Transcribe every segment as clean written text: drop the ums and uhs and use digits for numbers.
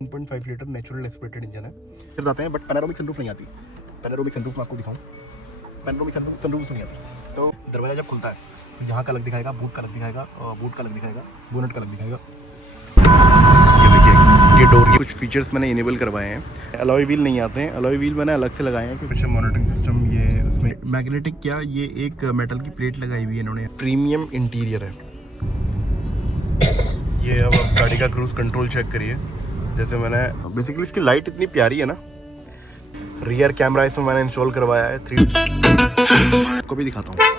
1.5 litre natural aspirated engine है। फिर जाते हैं, बट पैनोरामिक सनरूफ नहीं आती। पैनोरामिक सनरूफ मैं आपको दिखाऊं, पैनोरामिक सनरूफ नहीं आती। तो दरवाज़ा जब खुलता है तो यहाँ का अलग दिखाएगा, बूट का अलग दिखाएगा, बूट का अलग दिखाएगा, बोनट का अलग दिखाएगा। ये देखिए, ये डोर के कुछ फीचर्स मैंने इनेबल करवाए हैं। अलॉय व्हील नहीं आते हैं, अलॉय व्हील मैंने अलग से लगाए हैं क्योंकि मॉनिटरिंग सिस्टम ये उसमें मैग्नेटिक क्या, ये एक मेटल की प्लेट लगाई हुई है इन्होंने। प्रीमियम इंटीरियर है ये। अब आप गाड़ी का क्रूज कंट्रोल चेक करिए। जैसे मैंने बेसिकली इसकी लाइट इतनी प्यारी है ना। रियर कैमरा इसमें मैंने इंस्टॉल करवाया है 3 को भी दिखाता हूँ।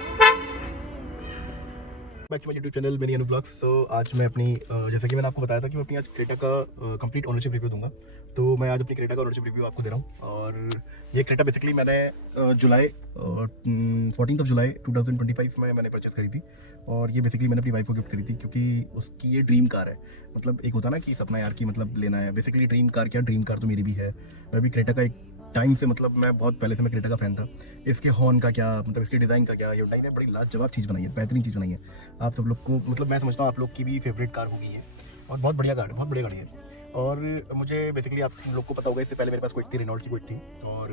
Back to my YouTube channel many vlogs. So आज मैं अपनी जैसा कि मैंने आपको बताया था कि मैं अपनी आज क्रेटा का कंप्लीट ओनरशिप रिव्यू दूंगा। तो मैं आज अपनी क्रेटा का ओनरशिप रिव्यू आपको दे रहा हूँ। और ये क्रेटा बेसिकली मैंने 14 जुलाई 2025 में मैंने परचेस करी थी। और ये बेसिकली मैंने अपनी वाइफ को गिफ्ट करी थी क्योंकि उसकी ये ड्रीम कार है। मतलब एक होता ना कि सपना यार की मतलब लेना है। बेसिकली ड्रीम कार क्या, ड्रीम कार तो मेरी भी है। मैं भी क्रेटा का एक टाइम से मतलब मैं बहुत पहले से मैं क्रेटा का फ़ैन था। इसके हॉर्न का क्या मतलब, इसके डिज़ाइन का क्या, Hyundai ने बड़ी लाजवाब चीज़ बनाई है, बेहतरीन चीज़ बनाई है। आप सब लोग को मतलब मैं समझता हूँ आप लोग की भी फेवरेट कार होगी ये। और बहुत बढ़िया गाड़ी, बहुत बढ़िया गाड़ी है। और मुझे बेसिकली आप लोग को पता होगा, इससे पहले मेरे पास कोई थी, रेनॉल्ट की कोई थी, और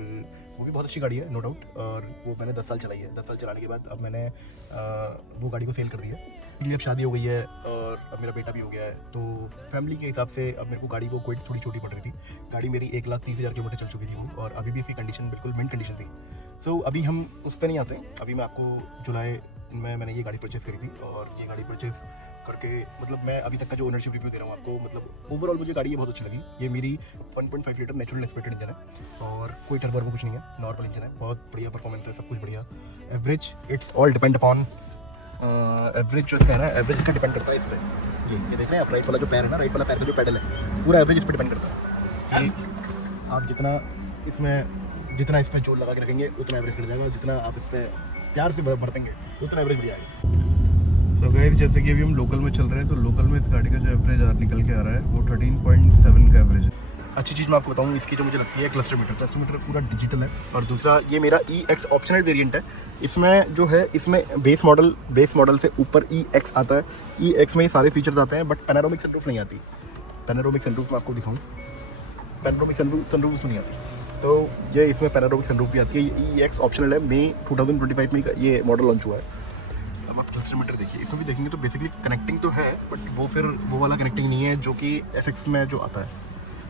वो भी बहुत अच्छी गाड़ी है नो डाउट। और वो मैंने 10 साल चलाई है। 10 साल चलाने के बाद अब मैंने वो गाड़ी को सेल कर दिया। इसलिए अब शादी हो गई है और अब मेरा बेटा भी हो गया है। तो फैमिली के हिसाब से अब मेरे को गाड़ी को कोई थोड़ी छोटी पड़ रही थी। गाड़ी मेरी 1,30,000 किलोमीटर चल चुकी थी वो, और अभी भी इसकी कंडीशन बिल्कुल मिंट कंडीशन थी। सो अभी हम उस पर नहीं आते। अभी मैं आपको जुलाई में मैंने ये गाड़ी परचेस करी थी। और ये गाड़ी परचेस करके मतलब मैं अभी तक का जो ओनरशिप रिव्यू दे रहा हूँ आपको, मतलब ओवरऑल मुझे गाड़ी ये बहुत अच्छी लगी। ये मेरी 1.5 लीटर नेचुरल एस्पिरेटेड इंजन है और कोई टर्बो वर्बो कुछ नहीं है, नॉर्मल इंजन है। बहुत बढ़िया परफॉर्मेंस है, सब कुछ बढ़िया। Average it's all depend upon average जो है ना, एवरेज इसका डिपेंड करता है इस पर। ये देख रहे हैं आप, राइट वाला जो पैर है ना, राइट वाला पैर का जो पैडल है, पूरा एवरेज इस पर डिपेंड करता है कि आप जितना इस पर जोर लगा के रखेंगे उतना एवरेज बढ़ जाएगा। जितना आप इस पर प्यार से बरतेंगे उतना एवरेज बढ़ जाएगा। सो गाइस, जैसे कि अभी हम लोकल में चल रहे हैं तो लोकल में इस गाड़ी का जो एवरेज निकल के आ रहा है वो 13.7 का एवरेज है। अच्छी चीज़ मैं आपको बताऊँ इसकी जो मुझे लगती है, क्लस्टर मीटर पूरा डिजिटल है। और दूसरा ये मेरा EX ऑप्शनल वेरिएंट है। इसमें जो है, इसमें बेस मॉडल से ऊपर EX आता है। EX में ये सारे फीचर्स आते हैं, बट पैनोरामिक सनरूफ नहीं आती। पैनोरामिक सनरूफ मैं आपको दिखाऊँ, पैनोरामिक सनरूफ नहीं आती। तो ये इसमें पैनोरामिक सनरूफ भी आती है। EX ऑप्शनल है। मई 2025 में ये मॉडल लॉन्च हुआ है। अब आप क्लस्टर मीटर देखिए, इसमें भी देखेंगे तो बेसिकली कनेक्टिंग तो है, बट वो फिर वो वाला कनेक्टिंग नहीं है जो कि SX में जो आता है।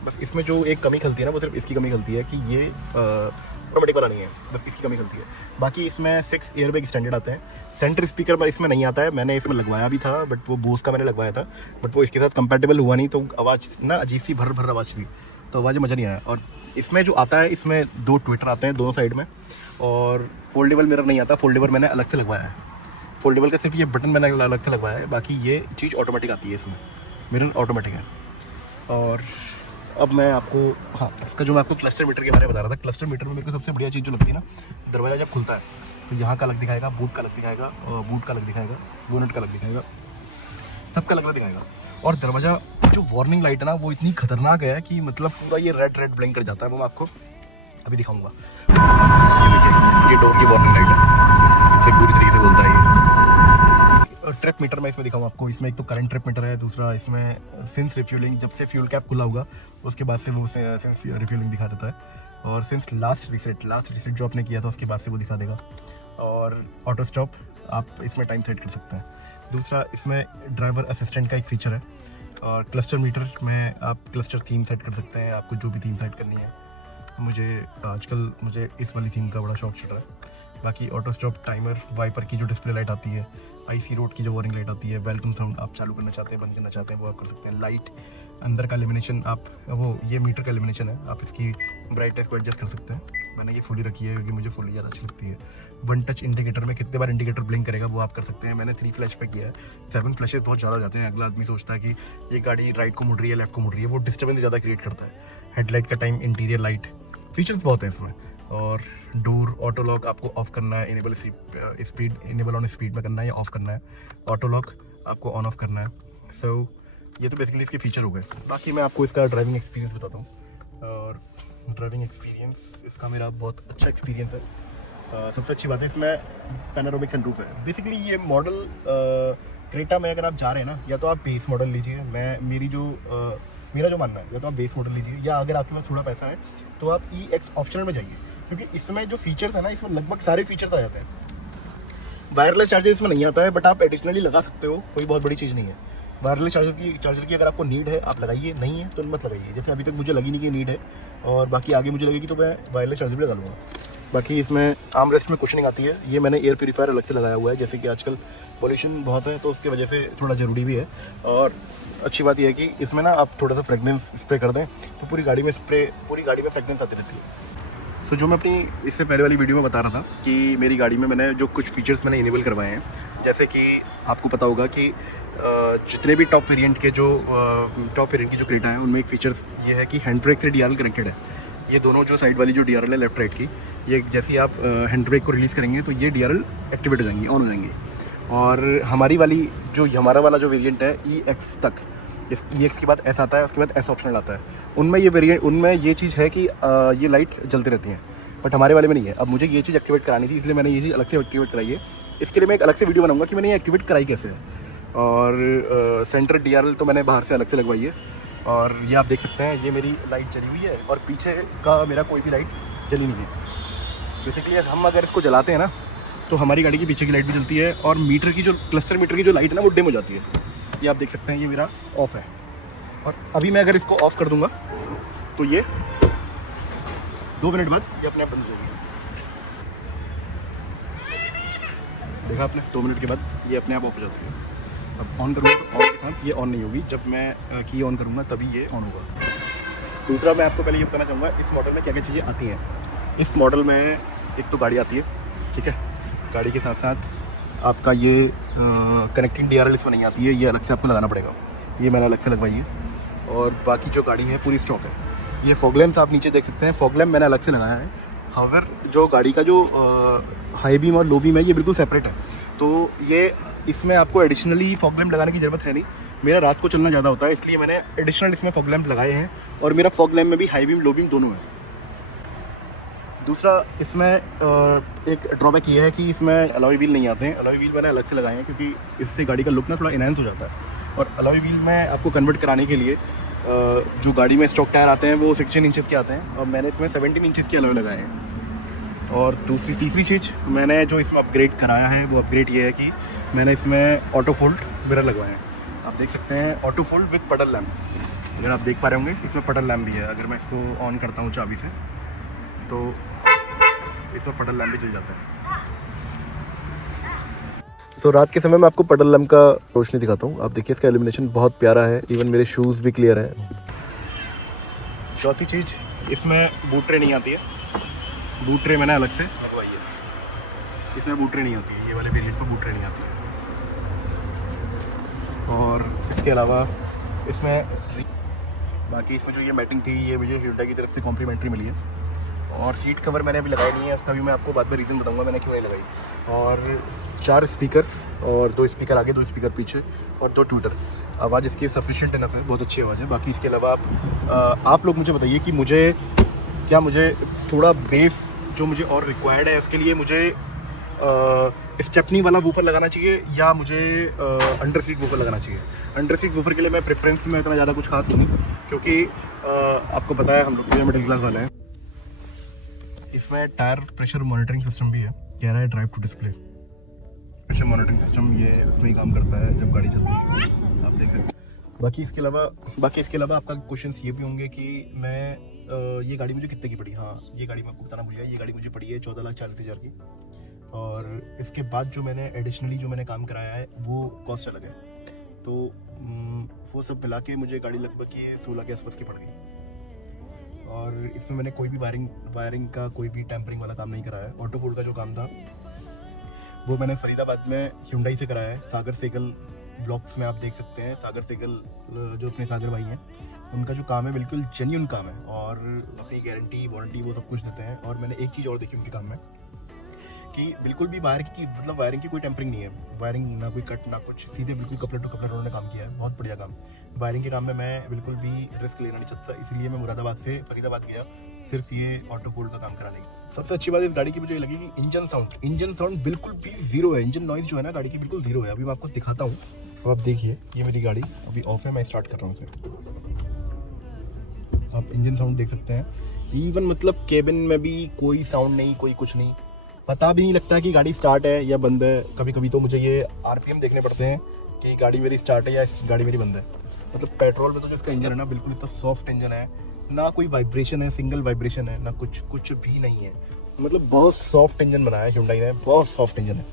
बस इसमें जो एक कमी खलती है ना, वो सिर्फ इसकी कमी खलती है कि ये ऑटोमेटिक वाला नहीं है, बस इसकी कमी खलती है। बाकी इसमें 6 एयरबैग स्टैंडर्ड आते हैं। सेंटर स्पीकर पर इसमें नहीं आता है, मैंने इसमें लगवाया भी था, बट वो बोस का मैंने लगवाया था, बट वो इसके साथ कंपैटिबल हुआ नहीं। तो आवाज़ ना अजीब सी भर आवाज़ थी, तो आवाज़ मज़ा नहीं आया। और इसमें जो आता है, इसमें 2 ट्विटर आते हैं दोनों साइड में, और फोल्डेबल मिरर नहीं आता। फोल्डेबल मैंने अलग से लगवाया है। फोल्डेबल का सिर्फ ये बटन मैंने अलग से लगवाया है, बाकी ये चीज़ ऑटोमेटिक आती है। इसमें मिरर ऑटोमेटिक है। और अब मैं आपको, हाँ, इसका जो मैं आपको क्लस्टर मीटर के बारे में बता रहा था, क्लस्टर मीटर में मेरे को सबसे बढ़िया चीज़ जो लगती है ना, दरवाज़ा जब खुलता है तो यहाँ का अलग दिखाएगा, बूट का अलग दिखाएगा, बूट का अलग दिखाएगा, बोनट का अलग दिखाएगा, सबका अलग अलग दिखाएगा। और दरवाज़ा जो वार्निंग लाइट है ना, वो इतनी खतरनाक है कि मतलब पूरा ये रेड ब्लिंक कर जाता है। वो मैं आपको अभी दिखाऊंगा। ये देखिए, ये डोर की वार्निंग लाइट है, इतनी बुरी तरीके से बोलता है ये। ट्रिप मीटर में इसमें दिखाऊँ आपको, इसमें एक तो करंट ट्रिप मीटर है, दूसरा इसमें सिंस रिफ्यूलिंग, जब से फ्यूल कैप खुला होगा उसके बाद से वो सिंस रिफ्यूलिंग दिखा देता है। और सिंस लास्ट रिसेट जो आपने किया था उसके बाद से वो दिखा देगा। और ऑटो स्टॉप आप इसमें टाइम सेट कर सकते हैं। दूसरा इसमें ड्राइवर असिस्टेंट का एक फीचर है। और क्लस्टर मीटर में आप क्लस्टर थीम सेट कर सकते हैं, आपको जो भी थीम सेट करनी है। मुझे इस वाली थीम का बड़ा शौक चल रहा है। बाकी ऑटो स्टॉप, टाइमर, वाइपर की जो डिस्प्ले लाइट आती है, IC रोड की जो वार्निंग लाइट आती है, वेलकम साउंड आप चालू करना चाहते हैं, बंद करना चाहते हैं, वो आप कर सकते हैं। लाइट, अंदर का एलिमिनेशन, आप वो ये मीटर का एलिमिनेशन है, आप इसकी ब्राइटनेस को एडजस्ट कर सकते हैं। मैंने ये फुली रखी है क्योंकि मुझे फुली ज़्यादा अच्छी लगती है। 1 टच इंडिकेटर में कितने बार इंडिकेटर ब्लिंक करेगा वो आप कर सकते हैं। मैंने 3 फ्लैश पे किया है। 7 फ्लैशेस बहुत ज़्यादा हो जाते हैं। अगला आदमी सोचता है कि ये गाड़ी राइट को मुड़ रही है, लेफ्ट को मुड़ रही है, वो डिस्टर्बेंस ज़्यादा क्रिएट करता है। हेडलाइट का टाइम, इंटीरियर लाइट, फीचर्स बहुत हैं इसमें। और डोर ऑटो लॉक आपको ऑफ करना है, इनेबल ऑन स्पीड में करना है या ऑफ करना है। ऑटो लॉक आपको ऑन ऑफ करना है। सो ये तो बेसिकली इसके फीचर हो गए। बाकी मैं आपको इसका ड्राइविंग एक्सपीरियंस बताता हूँ। और ड्राइविंग एक्सपीरियंस इसका मेरा बहुत अच्छा एक्सपीरियंस है। सबसे अच्छी बात है इसमें पैनोरामिक सनरूफ है। बेसिकली ये मॉडल क्रेटा में अगर आप जा रहे हैं ना, या तो आप बेस मॉडल लीजिए। मेरी जो मेरा जो मानना है, या तो आप बेस मॉडल लीजिए, या अगर आपके पास थोड़ा पैसा है तो आप EX ऑप्शनल में जाइए, क्योंकि इसमें जो फीचर्स है ना, इसमें लगभग सारे फीचर्स आ जाते हैं। वायरलेस चार्जर इसमें नहीं आता है, बट आप एडिशनली लगा सकते हो, कोई बहुत बड़ी चीज़ नहीं है। वायरलेस चार्जर की अगर आपको नीड है आप लगाइए, नहीं है तो मत लगाइए। जैसे अभी तक मुझे लगी नहीं कि नीड है, और बाकी आगे मुझे लगेगी तो मैं वायरलेस चार्जर भी लगा लूँगा। बाकी इसमें आर्म रेस्ट में कुशनिंग आती है, ये मैंने एयर प्यूरीफायर अलग से लगाया हुआ है, जैसे कि आजकल पॉल्यूशन बहुत है तो उसकी वजह से थोड़ा ज़रूरी भी है। और अच्छी बात यह है कि इसमें ना आप थोड़ा सा फ्रेगनेंस स्प्रे कर दें तो पूरी गाड़ी में फ्रेगनेंस आती रहती है। सो जो मैं अपनी इससे पहले वाली वीडियो में बता रहा था कि मेरी गाड़ी में मैंने जो कुछ फीचर्स मैंने इनेबल करवाए हैं, जैसे कि आपको पता होगा कि जितने भी टॉप वेरिएंट की जो क्रेटा है उनमें एक फीचर्स ये है कि हैंड ब्रेक से DRL कनेक्टेड है। ये दोनों जो साइड वाली जो DRL है लेफ्ट राइट की, ये जैसे ही आप हैंड ब्रेक को रिलीज़ करेंगे तो ये DRL एक्टिवेट हो जाएंगी, ऑन हो जाएंगी। और हमारा वाला जो वेरिएंट है EX तक, इस EX के बाद S आता है, उसके बाद S ऑप्शनल आता है। उनमें ये चीज़ है कि ये लाइट जलती रहती हैं, बट हमारे वाले में नहीं है। अब मुझे ये चीज़ एक्टिवेट करानी थी, इसलिए मैंने ये चीज़ अलग से एक्टिवेट कराई है। इसके लिए मैं एक अलग से वीडियो बनाऊंगा कि मैंने ये एक्टिवेट कराई कैसे है। और सेंटर DRL तो मैंने बाहर से अलग से लगवाई है, और ये आप देख सकते हैं ये मेरी लाइट जली हुई है, और पीछे का मेरा कोई भी लाइट जली नहीं है। बेसिकली हम अगर इसको जलाते हैं ना तो हमारी गाड़ी की पीछे की लाइट भी जलती है, और मीटर की जो क्लस्टर मीटर की जो लाइट है ना वो डिम हो जाती है। ये आप देख सकते हैं ये मेरा ऑफ है, और अभी मैं अगर इसको ऑफ़ कर दूंगा तो ये 2 मिनट बाद ये अपने आप बंद हो जाएगी। देखा आपने, 2 मिनट के बाद ये अपने आप ऑफ हो जाती है। अब ऑन करूँगा तो ऑन के साथ ये ऑन नहीं होगी, जब मैं की ऑन करूँगा तभी ये ऑन होगा। दूसरा मैं आपको पहले ये बताना चाहूँगा इस मॉडल में क्या क्या चीज़ें आती हैं। इस मॉडल में एक तो गाड़ी आती है, ठीक है, गाड़ी के साथ साथ आपका ये कनेक्टिंग DRL इसमें नहीं आती है, ये अलग से आपको लगाना पड़ेगा, ये मैंने अलग से लगवाई है। और बाकी जो गाड़ी है पूरी स्टॉक है। ये फॉग लैंप्स आप नीचे देख सकते हैं, फॉग लैंप मैंने अलग से लगाया है। हाउएवर जो गाड़ी का जो हाई बीम और लो बीम है ये बिल्कुल सेपरेट है, तो ये इसमें आपको एडिशनली फॉग लैंप लगाने की ज़रूरत है नहीं। मेरा रात को चलना ज़्यादा होता है, इसलिए मैंने एडिशनल इसमें फॉग लैंप लगाए हैं, और मेरा फॉग लैंप में भी हाई बीम लो बीम दोनों है। दूसरा इसमें एक ड्रॉबैक ये है कि इसमें अलॉय व्हील नहीं आते हैं। अलॉय व्हील मैंने अलग से लगाए हैं क्योंकि इससे गाड़ी का लुक ना थोड़ा इनहेंस हो जाता है। और अलॉय व्हील में आपको कन्वर्ट कराने के लिए जो गाड़ी में स्टॉक टायर आते हैं वो 16 इंचेस के आते हैं, और मैंने इसमें 17 इंचेस के अलॉय लगाए हैं। और तीसरी चीज़ मैंने जो इसमें अपग्रेड कराया है वो अपग्रेड ये है कि मैंने इसमें ऑटो फोल्ड मिरर लगवाए हैं। आप देख सकते हैं ऑटो फोल्ड विद पडल लैम्प, अगर आप देख पा रहे होंगे इसमें पडल लैम्प भी है। अगर मैं इसको ऑन करता हूँ चाबी से तो इसमें पडल लैम्प भी चल जाता है। सो रात के समय मैं आपको पडल लैम्प का रोशनी दिखाता हूँ। आप देखिए इसका एल्यूमिनेशन बहुत प्यारा है, इवन मेरे शूज़ भी क्लियर हैं। चौथी चीज़, इसमें बूट ट्रे नहीं आती है, बूट ट्रे मैंने अलग से लगवाई है। इसमें बूट ट्रे नहीं होती है, ये वाले वेरिएंट पर बूट ट्रे नहीं आती है। और इसके अलावा इसमें बाकी इसमें जो ये मैटिंग थी ये मुझे Hyundai की तरफ से कॉम्प्लीमेंट्री मिली है। और सीट कवर मैंने अभी लगाई नहीं है, उसका भी मैं आपको बाद में रीज़न बताऊंगा मैंने क्यों नहीं लगाई। और 4 स्पीकर, और 2 स्पीकर आगे 2 स्पीकर पीछे, और 2 ट्विटर। आवाज़ इसकी सफिशिएंट इनफ है, बहुत अच्छी आवाज़ है। बाकी इसके अलावा आप लोग मुझे बताइए कि मुझे थोड़ा बेस जो मुझे और रिक्वायर्ड है उसके लिए मुझे स्टेपनी वाला वूफर लगाना चाहिए या मुझे अंडर सीट वूफर लगाना चाहिए। अंडर सीट वूफर के लिए मैं प्रेफरेंस में इतना ज़्यादा कुछ खास नहीं, क्योंकि आपको पता है हम लोग मिडिल क्लास वाले हैं। इसमें टायर प्रेशर मॉनिटरिंग सिस्टम भी है, कह रहा है drive to display pressure monitoring system, ये उसमें ही काम करता है जब गाड़ी चलती है, आप देख सकते हैं। बाकी इसके अलावा आपका क्वेश्चंस ये भी होंगे कि मैं ये गाड़ी मुझे कितने की पड़ी। हाँ, ये गाड़ी मैं आपको बताना भूल गया, ये गाड़ी मुझे पड़ी है 14,40,000 की। और इसके बाद जो मैंने एडिशनली काम कराया है वो कॉस्ट अलग है, तो वो सब मिला के मुझे गाड़ी लगभग ये 16 के आसपास की पड़ गई। और इसमें मैंने कोई भी वायरिंग का कोई भी टेम्परिंग वाला काम नहीं कराया है। ऑटो फोल्ड का जो काम था वो मैंने फरीदाबाद में Hyundai से कराया है। सागर सेगल ब्लॉक्स में आप देख सकते हैं, सागर सेगल जो अपने सागर भाई हैं उनका जो काम है बिल्कुल जेन्युइन काम है, और अपनी गारंटी वारंटी वो सब कुछ देते हैं। और मैंने एक चीज़ और देखी उनके काम में कि बिल्कुल भी वायरिंग की कोई टेम्परिंग नहीं है, वायरिंग ना कोई कट ना कुछ, सीधे बिल्कुल कपलर टू कपलर उन्होंने काम किया है, बहुत बढ़िया काम। वायरिंग के काम में मैं बिल्कुल भी रिस्क लेना नहीं चाहता, इसलिए मैं मुरादाबाद से फरीदाबाद गया सिर्फ ये ऑटो फोल्ड का काम कराने की। सबसे अच्छी बात इस गाड़ी की मुझे लगी कि इंजन साउंड बिल्कुल भी जीरो है। इंजन नॉइज जो है ना गाड़ी की बिल्कुल जीरो है। अभी मैं आपको दिखाता हूँ, तो आप देखिए ये मेरी गाड़ी अभी ऑफ है, मैं स्टार्ट कर रहा हूँ इसे। आप इंजन साउंड देख सकते हैं। इवन मतलब केबिन में भी कोई साउंड नहीं, कोई कुछ नहीं, पता भी नहीं लगता कि गाड़ी स्टार्ट है या बंद है। कभी कभी तो मुझे ये आरपीएम देखने पड़ते हैं कि गाड़ी मेरी स्टार्ट है या गाड़ी मेरी बंद है। मतलब पेट्रोल में तो जो इसका इंजन है ना, बिल्कुल इतना सॉफ्ट इंजन है, ना कोई वाइब्रेशन है, सिंगल वाइब्रेशन है ना, कुछ भी नहीं है। मतलब बहुत सॉफ्ट इंजन बनाया है Hyundai ने, बहुत सॉफ्ट इंजन है।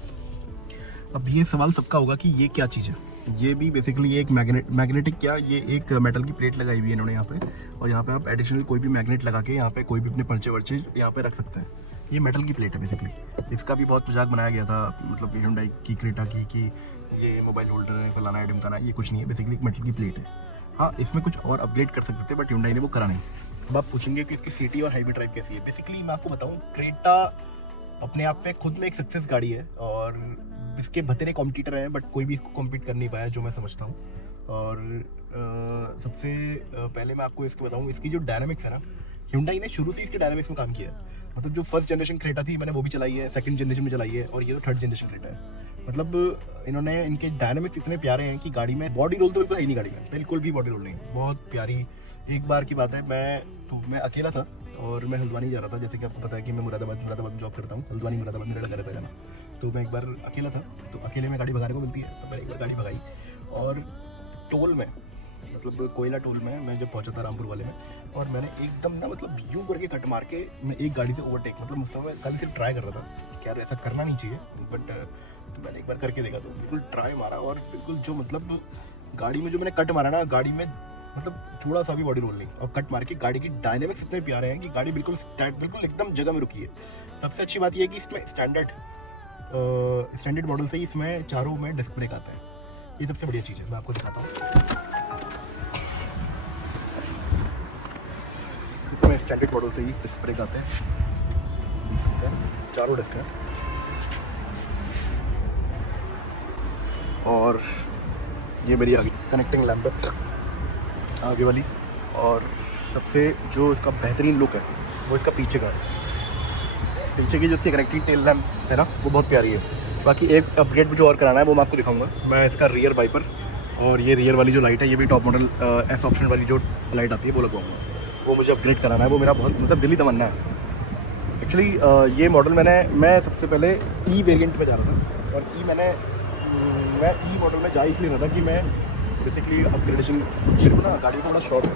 अब ये सवाल सबका होगा कि ये क्या चीज़ है। ये भी बेसिकली एक मैग्नेटिक क्या, ये एक मेटल की प्लेट लगाई हुई है इन्होंने यहाँ पे, और यहाँ पे आप एडिशनल कोई भी मैग्नेट लगा के यहाँ पे कोई भी अपने पर्चे वर्चे यहाँ पे रख सकते हैं। ये मेटल की प्लेट है बेसिकली। इसका भी बहुत मजाक बनाया गया था, मतलब Hyundai की क्रेटा की, कि ये मोबाइल होल्डर है, फलाना है, ढिमकाना है। ये कुछ नहीं है, बेसिकली एक मेटल की प्लेट है। हाँ, इसमें कुछ और अपग्रेड कर सकते थे बट Hyundai ने वो करा नहीं। अब आप पूछेंगे कि इसकी सिटी और हाईवे ड्राइव कैसी है। बेसिकली मैं आपको बताऊँ, क्रेटा अपने आप में खुद में एक सक्सेस गाड़ी है और इसके बतेरे कॉम्पिटिटर हैं, बट कोई भी इसको कॉम्पीट कर नहीं पाया जो मैं समझता हूँ। और सबसे पहले मैं आपको इसको बताऊँ, इसकी जो डायनामिक्स है ना, Hyundai ने शुरू से इसके डायनामिक्स में काम किया है। मतलब जो फर्स्ट जनरेशन क्रेटा थी मैंने वो भी चलाई है, सेकंड जनरेशन में चलाई है, और ये तो थर्ड जनरेशन क्रेटा है। मतलब इन्होंने इनके डायनामिक्स इतने प्यारे हैं कि गाड़ी में बॉडी रोल तो बिल्कुल है ही नहीं, गाड़ी में बिल्कुल भी बॉडी रोल नहीं, बहुत प्यारी। एक बार की बात है, मैं अकेला था और मैं हल्द्वानी जा रहा था। जैसे कि आपको पता है कि मैं मुरादाबाद में जॉब करता हूँ, हल्द्वानी मुरादाबाद मेरा लगा रहता है जाना। तो मैं एक बार अकेला था, तो अकेले में गाड़ी भगाने को मिलती है, तो मैंने एक बार गाड़ी भगाई और टोल में, मतलब कोयला टोल में मैं जब पहुंचा था रामपुर वाले में, और मैंने एकदम ना मतलब यूँ करके कट मार के मैं एक गाड़ी से ओवरटेक, मतलब मुझसे मैं कल से ट्राई कर रहा था कि यार ऐसा करना नहीं चाहिए, बट तो मैंने एक बार करके देखा, तो बिल्कुल ट्राई मारा और बिल्कुल जो मतलब गाड़ी में जो मैंने कट मारा ना, गाड़ी में मतलब थोड़ा सा भी बॉडी रोल नहीं, और कट मार के गाड़ी की डायनेमिक्स इतने प्यारे हैं कि गाड़ी बिल्कुल एकदम जगह में रुकी है। सबसे अच्छी बात यह है कि इसमें स्टैंडर्ड मॉडल से ही इसमें चारों में डिस्क ब्रेक आते हैं। ये सबसे बढ़िया चीज़ है, मैं आपको दिखाता हूँ। इसमें स्टैंडर्ड मॉडल से ही डिस्क ब्रेक आते हैं, देख सकते हैं चारों डिस्क हैं। और ये मेरी आगे कनेक्टिंग लैम्प है आगे वाली, और सबसे जो इसका बेहतरीन लुक है वो इसका पीछे का है। पीछे की जो इसकी कनेक्टिंग टेल लैम्प है ना, वो बहुत प्यारी है। बाकी एक अपग्रेड मुझे और कराना है, वो मैं आपको दिखाऊंगा। मैं इसका रियर वाइपर और ये रियर वाली जो लाइट है, ये भी टॉप मॉडल एस ऑप्शन वाली जो लाइट आती है वो लगवाऊंगा, वो मुझे अपग्रेड कराना है। वो मेरा बहुत मतलब दिल्ली तमन्ना है एक्चुअली। ये मॉडल मैं सबसे पहले ई वेरिएंट में जा रहा था, और मैं ई मॉडल में जा इसलिए रहा था कि मैं बेसिकली अपग्रेडेशन, मेरे को ना गाड़ी का बड़ा शौक है,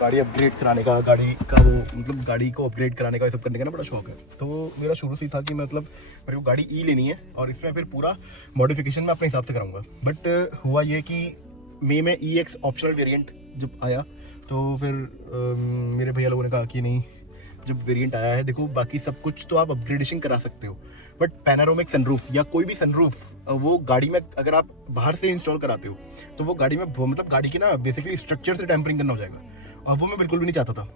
गाड़ी अपग्रेड कराने का, गाड़ी का वो मतलब गाड़ी को अपग्रेड कराने का, ये सब करने का ना बड़ा शौक है। तो मेरा शुरू से ही था कि मतलब मेरे को गाड़ी ई लेनी है और इसमें फिर पूरा मॉडिफिकेशन मैं अपने हिसाब से कराऊंगा। बट हुआ ये कि मई में EX ऑप्शनल वेरिएंट जब आया, तो फिर मेरे भैया लोगों ने कहा कि नहीं, जब वेरिएंट आया है, देखो बाकी सब कुछ तो आप अपग्रेडेशन करा सकते हो, बट पैनारोमिक सनरूफ या कोई भी सनरूफ वो गाड़ी में अगर आप बाहर से इंस्टॉल कराते हो तो वो गाड़ी में मतलब गाड़ी की ना बेसिकली स्ट्रक्चर से टेम्परिंग करना हो जाएगा, और वो मैं बिल्कुल भी नहीं चाहता था।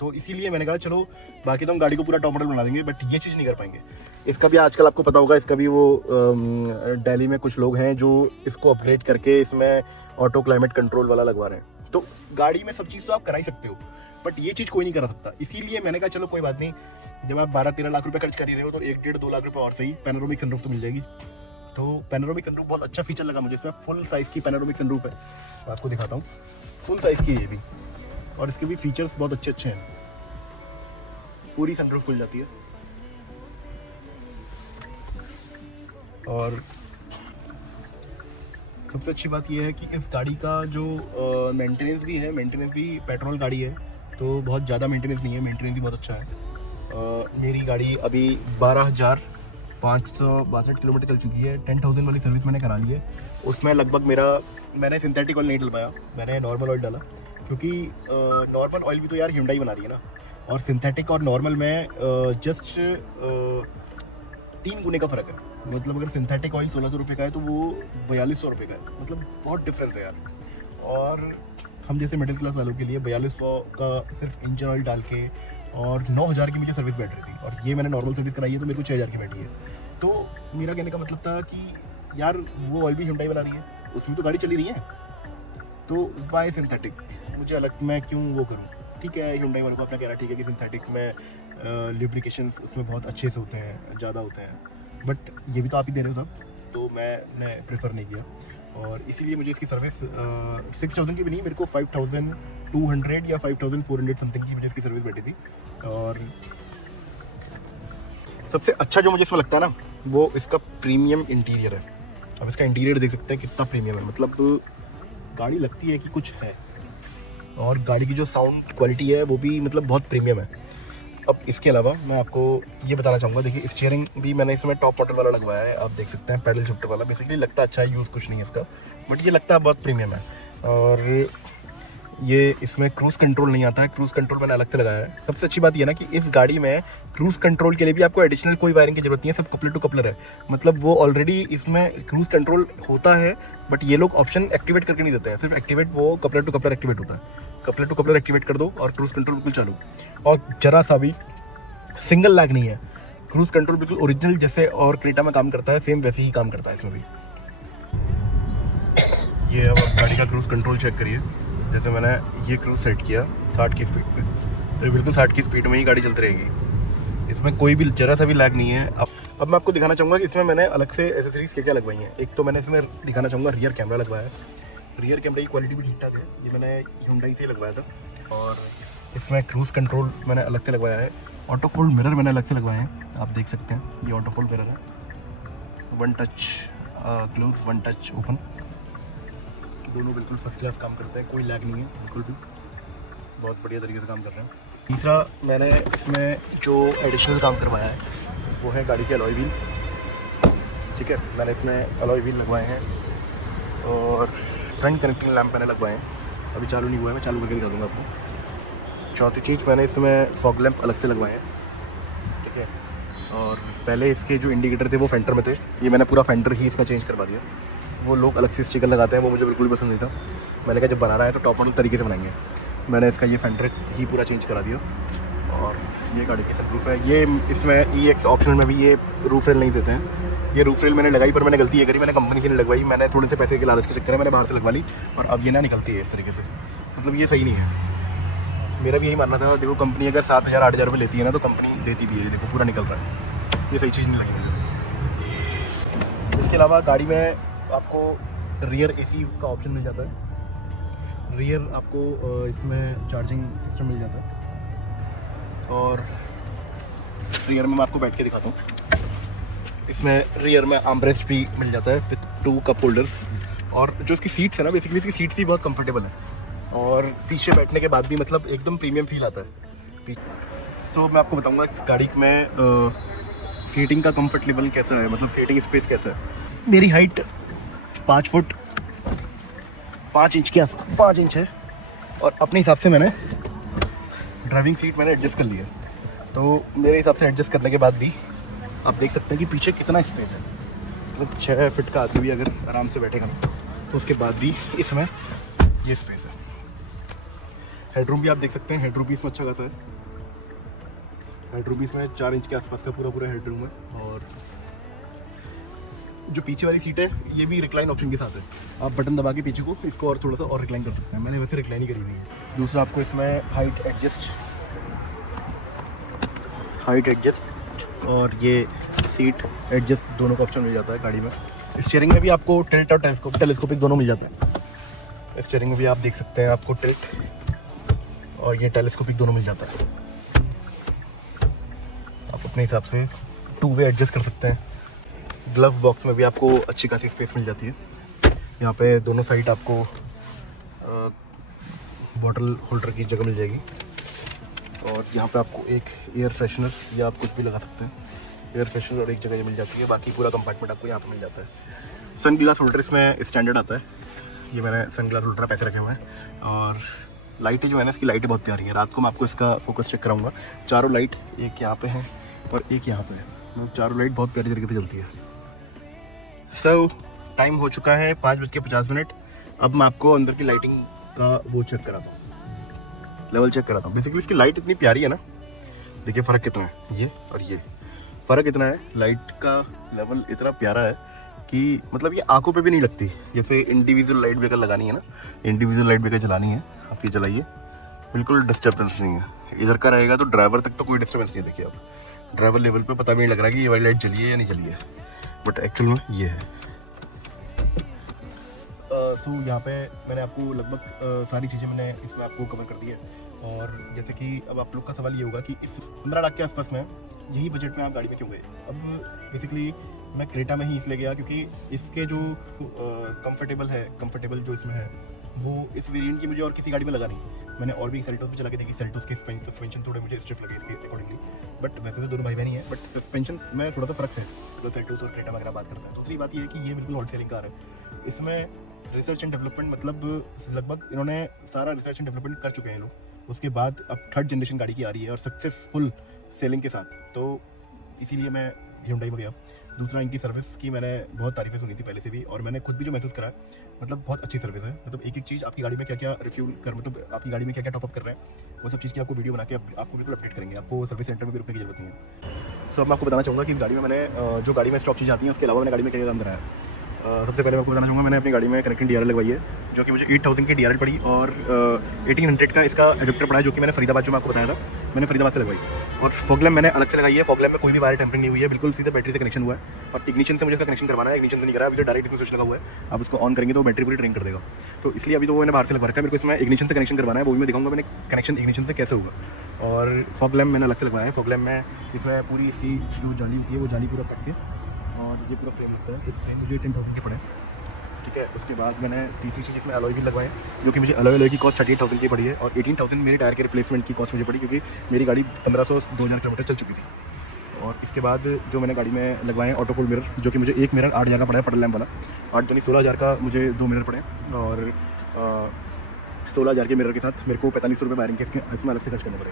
तो इसीलिए मैंने कहा चलो बाकी तो हम गाड़ी को पूरा टॉप मॉडल बना देंगे, बट ये चीज़ नहीं कर पाएंगे। इसका भी आजकल आपको पता होगा, इसका भी वो दिल्ली में कुछ लोग हैं जो इसको अपग्रेड करके इसमें ऑटो क्लाइमेट कंट्रोल वाला लगवा रहे हैं। तो गाड़ी में सब चीज़ तो आप करा ही सकते हो, बट ये चीज़ कोई नहीं करा सकता। इसीलिए मैंने कहा चलो कोई बात नहीं, जब आप 12-13 लाख रुपए खर्च कर ही रहे हो तो 1-1.5-2 लाख रुपए और सही पैनोरामिक सनरूफ तो मिल जाएगी। तो पैनोरामिक सनरूफ बहुत अच्छा फीचर लगा मुझे, इसमें फुल साइज़ की पैनोरामिक सनरूफ है, मैं आपको दिखाता हूँ। फुल साइज़ की ये भी, और इसके भी फीचर्स बहुत अच्छे हैं। पूरी सनरूफ खुल जाती है, और सबसे अच्छी बात यह है कि इस गाड़ी का जो मेंटेनेंस भी पेट्रोल गाड़ी है तो बहुत ज़्यादा मेंटेनेंस नहीं है, मेंटेनेंस भी बहुत अच्छा है। मेरी गाड़ी अभी 12,562 किलोमीटर चल चुकी है। 10,000 वाली सर्विस मैंने करा ली है। उसमें लगभग मैंने सिंथेटिक ऑयल नहीं डलवाया, मैंने नॉर्मल ऑयल डाला, क्योंकि नॉर्मल ऑयल भी तो यार Hyundai बना रही है ना, और सिंथेटिक और नॉर्मल में जस्ट 3 गुने का फ़र्क है। मतलब अगर सिंथेटिक ऑयल 1600 रुपये का है तो वो 4200 रुपये का है, मतलब बहुत डिफरेंस है यार। और हम जैसे मिडिल क्लास वालों के लिए 4200 का सिर्फ इंजन ऑयल डाल के और 9000 की मुझे सर्विस बैठ रही थी, और ये मैंने नॉर्मल सर्विस कराई है तो मेरे को 6000 की बैठी है। तो मेरा कहने का मतलब था कि यार वो ऑयल भी Hyundai बना रही है, उसमें तो गाड़ी चली रही है, तो वाई सिंथेटिक मुझे अलग, मैं क्यों वो करूँ। ठीक है, Hyundai वालों को अपना कहना ठीक है कि सिंथेटिक में लुब्रिकेशंस उसमें बहुत अच्छे से होते हैं, ज़्यादा होते हैं, बट ये भी तो आप ही दे रहे हो सब, तो मैंने प्रेफर नहीं किया। और इसीलिए मुझे इसकी सर्विस 6000 की भी नहीं, मेरे को 5200 या 5400 समथिंग की मुझे इसकी सर्विस बैठी थी। और सबसे अच्छा जो मुझे इसमें लगता है ना, वो इसका प्रीमियम इंटीरियर है। अब इसका इंटीरियर देख सकते हैं कितना प्रीमियम है, मतलब गाड़ी लगती है कि कुछ है। और गाड़ी की जो साउंड क्वालिटी है वो भी मतलब बहुत प्रीमियम है। अब इसके अलावा मैं आपको ये बताना चाहूँगा, देखिए स्टीयरिंग भी मैंने इसमें टॉप मॉडल वाला लगवाया है, आप देख सकते हैं पैडल शिफ्टर वाला। बेसिकली लगता अच्छा है, यूज़ कुछ नहीं है इसका, बट ये लगता है बहुत प्रीमियम है। और ये इसमें क्रूज़ कंट्रोल नहीं आता है, क्रूज़ कंट्रोल मैंने अलग से लगाया है। सबसे अच्छी बात ये ना कि इस गाड़ी में क्रूज़ कंट्रोल के लिए भी आपको एडिशनल कोई वायरिंग की जरूरत नहीं है, सब कपलर टू कपलर है। मतलब वो ऑलरेडी इसमें क्रूज़ कंट्रोल होता है, बट ये लोग ऑप्शन एक्टिवेट करके नहीं देते हैं, सिर्फ एक्टिवेट वो कपलर टू कपलर एक्टिवेट होता है। कपलर टू कपलर एक्टिवेट कर दो और क्रूज़ कंट्रोल बिल्कुल चालू। और जरा सा भी सिंगल लैग नहीं है, क्रूज़ कंट्रोल बिल्कुल ओरिजिनल जैसे और क्रेटा में काम करता है सेम वैसे ही काम करता है इसमें भी। ये अब आप गाड़ी का क्रूज़ कंट्रोल चेक करिए। जैसे मैंने ये क्रूज़ सेट किया 60 की स्पीड पे, तो ये बिल्कुल 60 की स्पीड में ही गाड़ी चलती रहेगी, इसमें कोई भी जरा सा भी लैग नहीं है। अब मैं आपको दिखाना चाहूँगा कि इसमें मैंने अलग से एसेसरीज़ क्या क्या लगवाई हैं। एक तो मैंने इसमें दिखाना चाहूँगा रियर कैमरा लगवाया है, रियर कैमरे की क्वालिटी भी ठीक ठाक है, ये मैंने Hyundai से लगवाया था। और इसमें क्रूज़ कंट्रोल मैंने अलग से लगवाया है। ऑटो फोल्ड मिरर मैंने अलग से लगवाए हैं, आप देख सकते हैं ये ऑटो फोल्ड मिरर है, one touch close one touch open, दोनों बिल्कुल फर्स्ट क्लास काम करते हैं, कोई लैग नहीं है बिल्कुल भी, बहुत बढ़िया तरीके से काम कर रहे हैं। तीसरा मैंने इसमें जो एडिशनल काम करवाया है वो है गाड़ी के अलॉय व्हील। ठीक है, मैंने इसमें अलॉय व्हील लगवाए हैं और फ्रंट कनेक्टिंग लैंप मैंने लगवाए हैं, अभी चालू नहीं हुआ है, मैं चालू करके दिखा दूँगा आपको। चौथी चीज़ मैंने इसमें फॉग लैंप अलग से लगवाए हैं। ठीक है, और पहले इसके जो इंडिकेटर थे वो फेंडर में थे, ये मैंने पूरा फेंडर ही इसका चेंज करवा दिया। वो लोग अलग से स्टिकर लगाते हैं, वो मुझे बिल्कुल भी पसंद नहीं था। मैंने कहा जब बनाना है तो टॉप मॉडल तरीके से बनाएंगे, मैंने इसका ये फेंडर ही पूरा चेंज करा दिया। और ये गाड़ी की सनरूफ है, ये इसमें EX ऑप्शनल में भी ये रूफ रेल नहीं देते हैं। ये रूफ रेल मैंने लगाई, पर मैंने गलती ये करी, मैंने कंपनी की नहीं लगवाई, मैंने थोड़े से पैसे के लालच के चक्कर में मैंने बाहर से लगवा ली, और अब ये ना निकलती है इस तरीके से, मतलब ये सही नहीं है। मेरा भी यही मानना था, देखो कंपनी अगर 7000-8000 रुपये लेती है ना, तो कंपनी देती भी है, देखो पूरा निकल रहा है, ये सही चीज़ नहीं लगी मुझे। इसके अलावा गाड़ी में आपको रियर AC का ऑप्शन मिल जाता है, रियर आपको इसमें चार्जिंग सिस्टम मिल जाता है, और रियर में मैं आपको बैठ के दिखाता हूँ। इसमें रियर में आर्मरेस्ट भी मिल जाता है विद 2 कप होल्डर्स, और जो इसकी सीट्स है ना, बेसिकली इसकी सीट्स भी बहुत कंफर्टेबल है, और पीछे बैठने के बाद भी मतलब एकदम प्रीमियम फील आता है। सो मैं आपको बताऊंगा इस गाड़ी में सीटिंग का कंफर्ट लेवल कैसा है, मतलब सीटिंग स्पेस कैसा है। मेरी हाइट 5 फुट 5 इंच के आसपास 5 इंच है, और अपने हिसाब से मैंने ड्राइविंग सीट मैंने एडजस्ट कर लिया, तो मेरे हिसाब से एडजस्ट करने के बाद भी आप देख सकते हैं कि पीछे कितना स्पेस है। मतलब 6 फीट का आदमी भी अगर आराम से बैठेगा ना, तो उसके बाद भी इसमें ये स्पेस है। हेडरूम भी आप देख सकते हैं, हेडरूम भी इसमें अच्छा खासा है, हेडरूम भी इसमें 4 इंच के आसपास का पूरा हेडरूम है। और जो पीछे वाली सीट है ये भी रिक्लाइन ऑप्शन के साथ है, आप बटन दबा के पीछे को इसको और थोड़ा सा और रिक्लाइन कर सकते हैं, मैंने वैसे रिक्लाइन ही करी हुई है। दूसरा आपको इसमें हाइट एडजस्ट और ये सीट एडजस्ट दोनों का ऑप्शन मिल जाता है गाड़ी में। स्टीयरिंग में भी आपको टिल्ट और टेलीस्कोपिक दोनों मिल जाता है। स्टीयरिंग में भी आप देख सकते हैं आपको टिल्ट और ये टेलीस्कोपिक दोनों मिल जाता है, आप अपने हिसाब से 2 वे एडजस्ट कर सकते हैं। ग्लव बॉक्स में भी आपको अच्छी खासी स्पेस मिल जाती है, यहाँ पे दोनों साइड आपको बॉटल होल्डर की जगह मिल जाएगी, और यहाँ पे आपको एक एयर फ्रेशनर या आप कुछ भी लगा सकते हैं, एयर फ्रेशनर और एक जगह ये मिल जाती है, बाकी पूरा कंपार्टमेंट आपको यहाँ पे मिल जाता है। सन ग्लास होल्डर इसमें स्टैंडर्ड आता है, ये मैंने सन ग्लास होल्डर पैसे रखे हुए हैं। और लाइटें जो है ना, इसकी लाइटें बहुत प्यारी हैं, रात को मैं आपको इसका फोकस चेक कराऊंगा। चारों लाइट एक यहाँ पे है और एक यहाँ पे है, मतलब चारों लाइट बहुत प्यारी तरीके से जलती है। सो टाइम हो चुका है 5:50। अब मैं आपको अंदर की लाइटिंग का वो चेक कराता हूँ, लेवल चेक कराता हूँ। बेसिकली इसकी लाइट इतनी प्यारी है ना, देखिए फ़र्क कितना है, ये और ये फ़र्क इतना है, लाइट का लेवल इतना प्यारा है कि मतलब ये आंखों पे भी नहीं लगती। जैसे इंडिविजुअल लाइट भी अगर लगानी है ना, इंडिविजुअल लाइट भी अगर जलानी है, आप ये जलाइए, बिल्कुल डिस्टर्बेंस नहीं है। इधर का रहेगा तो ड्राइवर तक तो कोई डिस्टर्बेंस नहीं, देखिए आप ड्राइवर लेवल पे पता भी नहीं लग रहा कि ये वाली लाइट जली है या नहीं जली है, बट एक्चुअल में ये है। सो यहाँ पे मैंने आपको लगभग सारी चीज़ें मैंने इसमें आपको कवर कर दी है। और जैसे कि अब आप लोग का सवाल ये होगा कि इस 15 लाख के आसपास में यही बजट में आप गाड़ी में क्यों गए। अब बेसिकली मैं क्रेटा में ही इसलिए गया क्योंकि इसके जो कंफर्टेबल जो इसमें है वो इस वेरिएंट की मुझे और किसी गाड़ी में लगा नहीं। मैंने और भी सेल्टोस में चला के देखी, सेल्टोस के सस्पेंशन थोड़े मुझे स्टिफ लगे इसके अकॉर्डिंगली, बट वैसे तो दोनों भाई बहन ही है, बट सस्पेंशन में थोड़ा सा फ़र्क है तो सेल्टोस और क्रेटा वगैरह बात करता है। दूसरी बात ये है कि ये बिल्कुल हॉट सेलिंग कार है। इसमें रिसर्च एंड डेवलपमेंट मतलब लगभग इन्होंने सारा रिसर्च एंड डेवलपमेंट कर चुके हैं लोग। उसके बाद अब 3rd जनरेशन गाड़ी की आ रही है और सक्सेसफुल सेलिंग के साथ, तो इसीलिए मैं Hyundai में गया। दूसरा, इनकी सर्विस की मैंने बहुत तारीफ़ें सुनी थी पहले से भी, और मैंने खुद भी जो महसूस करा मतलब बहुत अच्छी सर्विस है। मतलब एक चीज़ आपकी गाड़ी में क्या क्या रिफ्यूल कर, मतलब आपकी गाड़ी में क्या क्या टॉपअप कर रहे हैं, वो सब चीज़ की आपको वीडियो बना के आपको बिल्कुल अपडेट करेंगे। आपको सर्विस सेंटर में भी रुकने की जरूरत नहीं है। सो अब मैं आपको बताना चाहूँगा कि इस गाड़ी में मैंने जो गाड़ी में स्टॉक चीज़ आती है उसके अलावा मैंने गाड़ी में क्या क्या काम कराया है। सबसे पहले मैं आपको बताना चाहूँगा, मैंने अपनी गाड़ी में कनेक्टिंग DRL लगवाई है जो कि मुझे 8000 की DRL पड़ी, और 1800 का इसका एडाप्टर पड़ा है जो कि मैंने फरीदाबाद, जो मैं आपको बताया था, मैंने फरीदाबाद से लगवाई। और फॉग लैम्प मैंने अलग से लगाई है। फॉग लैम्प में कोई भी वायर टेम्परिंग नहीं हुई है, बिल्कुल सीधे बैटरी से कनेक्शन हुआ है। और इग्निशन से मुझे इसका कनेक्शन करवाना है, इग्निशन से नहीं करा, अभी जो डायरेक्ट इसमें स्विच लगा हुआ है, आप उसको ऑन करेंगे तो बैटरी पूरी ड्रिंक कर देगा। तो इसलिए अभी तो वो मैंने बाहर से लगवा रखा है, मेरे को इसमें इग्निशन से कनेक्शन करवाना है, वो भी मैं दिखाऊंगा मैंने कनेक्शन इग्निशन से कैसे होगा। और फॉग लैम्प मैंने अलग से लगवाया है। फॉग लैम्प में इसमें पूरी इसकी जो जाली होती है वो जाली पूरा कट के, और ये पूरा फ्रेम लगता है। इस फ्रेम मुझे 10,000 के पड़े, ठीक है। उसके बाद मैंने तीसरी चीज़ इसमें अलॉय भी लगवाए जो कि मुझे अलॉय की कॉस्ट 38,000 की पड़ी है, और 18,000 मेरे टायर के रिप्लेसमेंट की कॉस्ट मुझे पड़ी क्योंकि मेरी गाड़ी 1500-2000 किलोमीटर चल चुकी थी। और इसके बाद जो मैंने गाड़ी में लगवाए हैं ऑटो फुल मिरर, जो कि मुझे एक मिरर 8,000 का पड़ा है, पडल लैम्प वाला। 8 यानी 16,000 का मुझे 2 मिरर पड़े, और 16,000 के मिरर के साथ मेरे को 4500 रुपये वायरिंग के इसमें अलग से खर्च करने पड़े।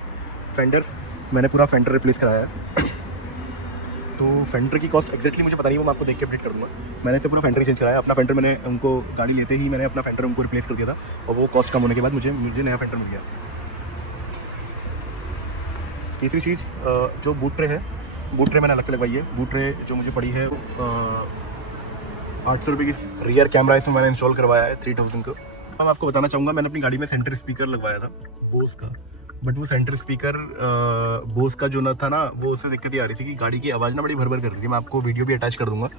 फेंडर मैंने पूरा फेंडर रिप्लेस कराया है। तो फेंडर की कॉस्ट एक्जैक्टली मुझे पता नहीं, वो मैं आपको देख के अपडेट कर दूँगा। मैंने इसे पूरा फेंडर चेंज कराया। अपना फेंडर मैंने उनको गाड़ी लेते ही मैंने अपना फेंडर उनको रिप्लेस कर दिया था, और वो कॉस्ट कम होने के बाद मुझे नया फेंडर मिल गया। तीसरी चीज़ जो बूट ट्रे है, बूट ट्रे मैंने अलग से लगवाई है। बूट ट्रे जो मुझे पड़ी है 800 रुपये की। रियर कैमरा इसमें मैंने इंस्टॉल करवाया है 3000 का। अब आपको बताना चाहूँगा, मैंने अपनी गाड़ी में सेंटर स्पीकर लगवाया था बोस का, बट वो सेंटर स्पीकर बोस का जो न था ना, वो उससे दिक्कत ये आ रही थी कि गाड़ी की आवाज़ ना बड़ी भर कर रही थी। मैं आपको वीडियो भी अटैच कर दूंगा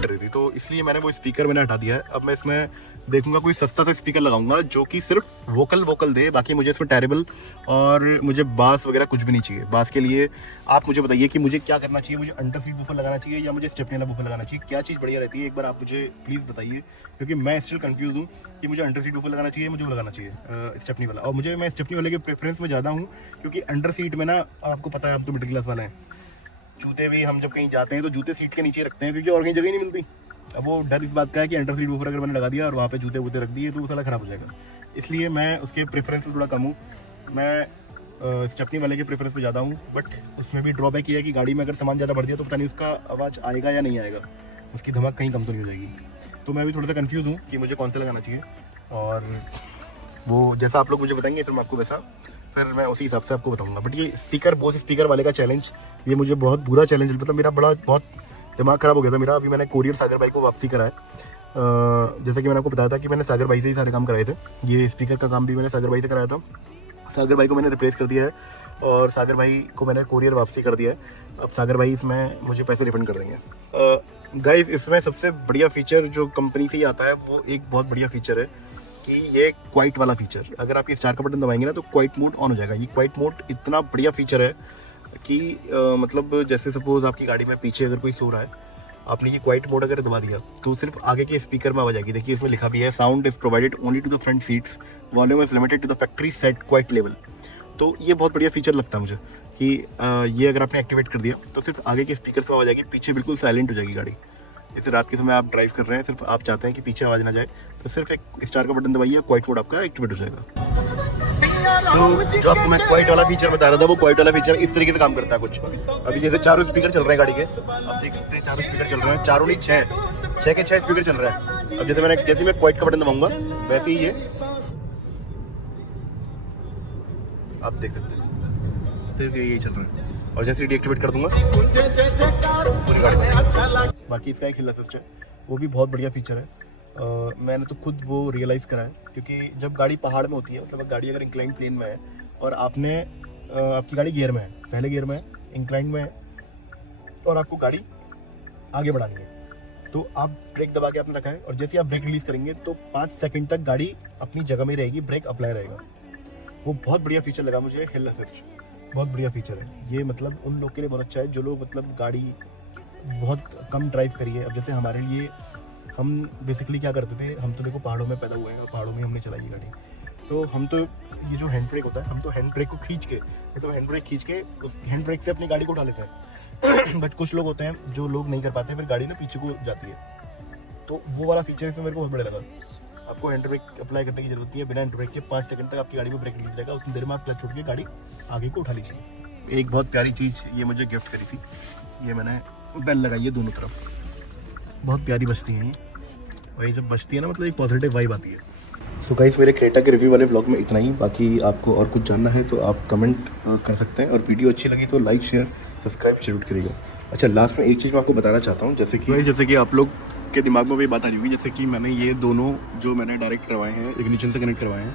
कर रही थी, तो इसलिए मैंने वो स्पीकर मैंने हटा दिया है। अब मैं इसमें देखूंगा कोई सस्ता सा स्पीकर लगाऊंगा जो कि सिर्फ वोकल दे, बाकी मुझे इसमें टेरेबल और मुझे बास वगैरह कुछ भी नहीं चाहिए। बास के लिए आप मुझे बताइए कि मुझे क्या करना चाहिए, मुझे अंडर सीट बूफर लगाना चाहिए या मुझे स्टेपनी वाला बूफर लगाना चाहिए, क्या चीज़ बढ़िया रहती है, एक बार आप मुझे प्लीज़ बताइए, क्योंकि मैं स्टिल कंफ्यूज हूँ कि मुझे अंडर सीट बूफर लगाना चाहिए, मुझे वो लगाना चाहिए स्टेपनी वाला। और मैं स्टेपनी वाले के प्रेफरेंस में ज़्यादा हूँ, क्योंकि अंडर सीट में ना, आपको पता है आप तो मिडिल क्लास वाले हैं, जूते भी हम जब कहीं जाते हैं तो जूते सीट के नीचे रखते हैं क्योंकि और कहीं जगह ही नहीं मिलती। अब वो डर इस बात का है कि अंडर सीट ऊपर अगर मैंने लगा दिया और वहाँ पे जूते वूते रख दिए तो वो साला ख़राब हो जाएगा, इसलिए मैं उसके प्रेफरेंस में थोड़ा कम हूँ। मैं स्टेपनी वाले के प्रेफरेंस पे ज़्यादा हूँ, बट उसमें भी ड्रॉबैक ये है कि गाड़ी में अगर सामान ज़्यादा बढ़ दिया तो पता नहीं उसका आवाज़ आएगा या नहीं आएगा, उसकी धमक कहीं कम तो नहीं हो जाएगी। तो मैं भी थोड़ा सा कन्फ्यूज़ हूँ कि मुझे कौन सा लगाना चाहिए, और वो जैसा आप लोग मुझे बताएंगे फिर मैं आपको वैसा फिर मैं उसी हिसाब से आपको बताऊंगा। बट ये स्पीकर बोस स्पीकर वाले का चैलेंज, ये मुझे बहुत बुरा चैलेंज, मतलब मेरा बहुत दिमाग ख़राब हो गया था मेरा। अभी मैंने कोरियर सागर भाई को वापसी कराया, जैसे कि मैंने आपको बताया था कि मैंने सागर भाई से ही सारे काम कराए थे। ये स्पीकर का काम भी मैंने सागर भाई से कराया था। सागर भाई को मैंने रिप्लेस कर दिया है और सागर भाई को मैंने कोरियर वापसी कर दिया है। अब सागर भाई इसमें मुझे पैसे रिफंड कर देंगे। गाइस, इसमें सबसे बढ़िया फीचर जो कंपनी से ही आता है वो एक बहुत बढ़िया फीचर है कि ये क्वाइट वाला फीचर, अगर आप ये स्टार का बटन दबाएंगे ना तो क्वाइट मोड ऑन हो जाएगा। ये क्वाइट मोड इतना बढ़िया फीचर है कि मतलब जैसे सपोज आपकी गाड़ी में पीछे अगर कोई सो रहा है, आपने ये क्वाइट मोड अगर दबा दिया तो सिर्फ आगे के स्पीकर में आवाज आएगी। देखिए इसमें लिखा भी है, sound is provided only to the front seats, volume is limited to the factory set quiet level. तो ये बहुत बढ़िया फीचर लगता है मुझे कि ये अगर आपने एक्टिवेट कर दिया तो सिर्फ आगे के स्पीकर में आवाज आएगी, पीछे बिल्कुल साइलेंट हो जाएगी गाड़ी। जैसे रात के समय आप ड्राइव कर रहे हैं, सिर्फ आप चाहते हैं कि पीछे आवाज़ ना जाए, तो सिर्फ एक स्टार का बटन दबाइए, क्वाइट मोड आपका एक्टिवेट हो जाएगा। तो जो आपको मैं क्वाइट वाला फीचर बता रहा था, वो क्वाइट वाला फीचर इस तरीके से काम करता है कुछ। अभी जैसे चारों स्पीकर चल रहे हैं गाड़ी के, आप देख सकते हैं चारों स्पीकर चल रहे हैं, चारों नहीं 6 के 6 स्पीकर चल रहे हैं। अब जैसे मैं क्वाइट का बटन दबाऊंगा वैसे ही ये आप देख सकते हैं फिर यही चल रहा है, और जैसे डीएक्टिवेट कर दूंगा पूरी गाड़ी। बाकी इसका एक हिल असिस्ट है, वो भी बहुत बढ़िया फीचर है। मैंने तो खुद वो रियलाइज़ करा है, क्योंकि जब गाड़ी पहाड़ में होती है, मतलब गाड़ी अगर इंक्लाइन प्लेन में है और आपकी गाड़ी गियर में है, पहले गियर में है, इंक्लाइन में है, और आपको गाड़ी आगे बढ़ानी है, तो आप ब्रेक दबा के आपने रखा है और जैसे आप ब्रेक रिलीज करेंगे तो 5 सेकंड तक गाड़ी अपनी जगह में रहेगी, ब्रेक अप्लाई रहेगा। वो बहुत बढ़िया फीचर लगा मुझे, हिल असिस्ट बहुत बढ़िया फीचर है ये। मतलब उन लोग के लिए बहुत अच्छा है जो लोग मतलब गाड़ी बहुत कम ड्राइव करी है। अब जैसे हमारे लिए, हम बेसिकली क्या करते थे, हम तो देखो पहाड़ों में पैदा हुए हैं और पहाड़ों में हमने चलाई गाड़ी, तो हम तो ये जो हैंड ब्रेक होता है, हम तो हैंड ब्रेक को खींच के, तो हैंड ब्रेक खींच के उस हैंड ब्रेक से अपनी गाड़ी को उठा लेते हैं। बट कुछ लोग होते हैं जो लोग नहीं कर पाते, फिर गाड़ी ना पीछे को जाती है। तो वो वाला फीचर इसमें मेरे को बहुत बढ़िया लगा। आपको हैंड ब्रेक अप्लाई करने की जरूरत नहीं है, बिना हैंड ब्रेक के 5 सेकंड तक आपकी गाड़ी में ब्रेक रिलीज रहेगा, उतनी देर में आप क्लच छोड़ के गाड़ी आगे को उठा लीजिए। एक बहुत प्यारी चीज़ ये मुझे गिफ्ट करी थी, ये मैंने बेल लगाई है दोनों तरफ, बहुत प्यारी बजती है ये, और ये जब बजती है ना मतलब एक पॉजिटिव वाइब आती है। सो गाइस, मेरे क्रेटा के रिव्यू वाले व्लॉग में इतना ही। बाकी आपको और कुछ जानना है तो आप कमेंट कर सकते हैं, और वीडियो अच्छी लगी तो लाइक शेयर सब्सक्राइब जरूर करिएगा। अच्छा, लास्ट में एक चीज़ मैं आपको बताना चाहता हूँ, जैसे कि आप लोग के दिमाग में भी बात आ रही होगी, जैसे कि मैंने ये दोनों जो मैंने डायरेक्ट करवाए हैं, इग्निशन से कनेक्ट करवाए हैं,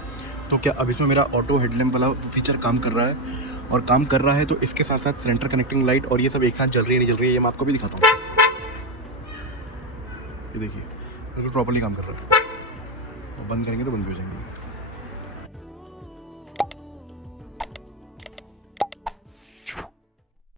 तो क्या अब इसमें मेरा ऑटो हेडलैम्प वाला फीचर काम कर रहा है? और काम कर रहा है तो इसके साथ साथ सेंटर कनेक्टिंग लाइट और ये सब एक साथ जल रही है नहीं जल रही है, ये मैं आपको भी दिखाता हूँ। ये देखिए बिल्कुल प्रॉपर्ली काम कर रहा है, और बंद करेंगे तो बंद भी हो जाएंगे।